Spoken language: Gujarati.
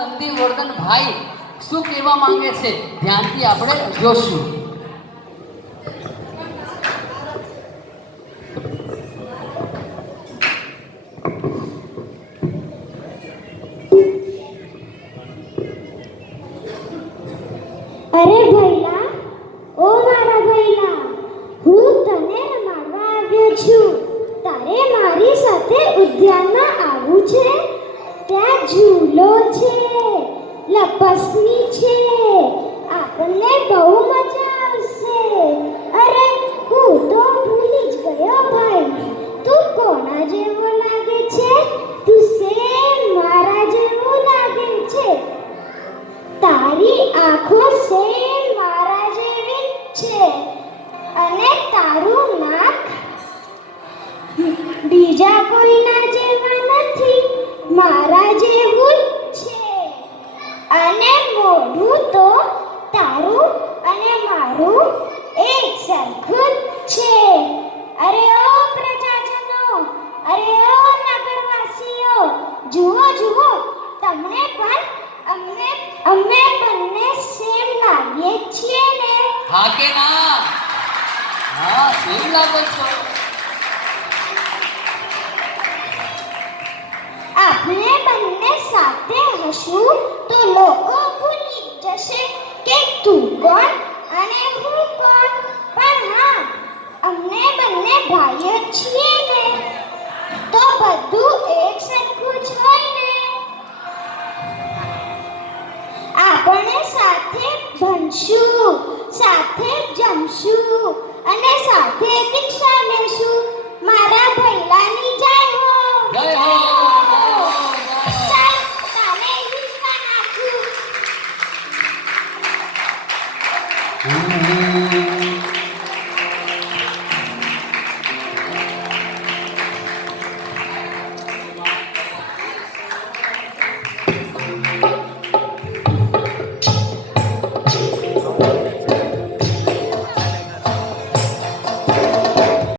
નંદીવર્ધન ભાઈ શું કહેવા માંગે છે ધ્યાનથી આપણે જોશું. અરે ભૈલા, ઓ મારા ભૈલા, હું તને રમાડવા આવ્યો છું. તારે મારી સાથે ઉદ્યાનમાં આવવું છે? ત્યાં ઝૂલો છે, લપસણી છે, આપણને બહુ મજા આવશે. અરે હું તો ભૂલી જ ગયો ભાઈ, તું કોના જેવો લાગે છે? તું સેમ મારા જેવો લાગે છે. તારી આંખો સેમ મારા જેવી જ છે અને તારું નાક બીજા કોઈના જેવા નથી, મારા જેવું જ છે. અને મોઢું તો તારું અને મારું એક સરખું જ છે. અરે ઓ પ્રજાજનો, અરે ઓ નગરવાસીઓ, જુઓ જુઓ, તમને પણ અમે બંને સેમ લાગીએ છીએ ને? હા કે ના? હા, સેમ લાગો છો. આપણે બંને સાથે હશું તો લોકો ભૂલી જશે કે તું કોણ અને હું કોણ. પણ હા, અમને બંને ભાઈઓ છીએ ને, તો બધું એક સરખું જ હોય ને. આપણે સાથે ભણશું, સાથે જમશું અને સાથે કંઈક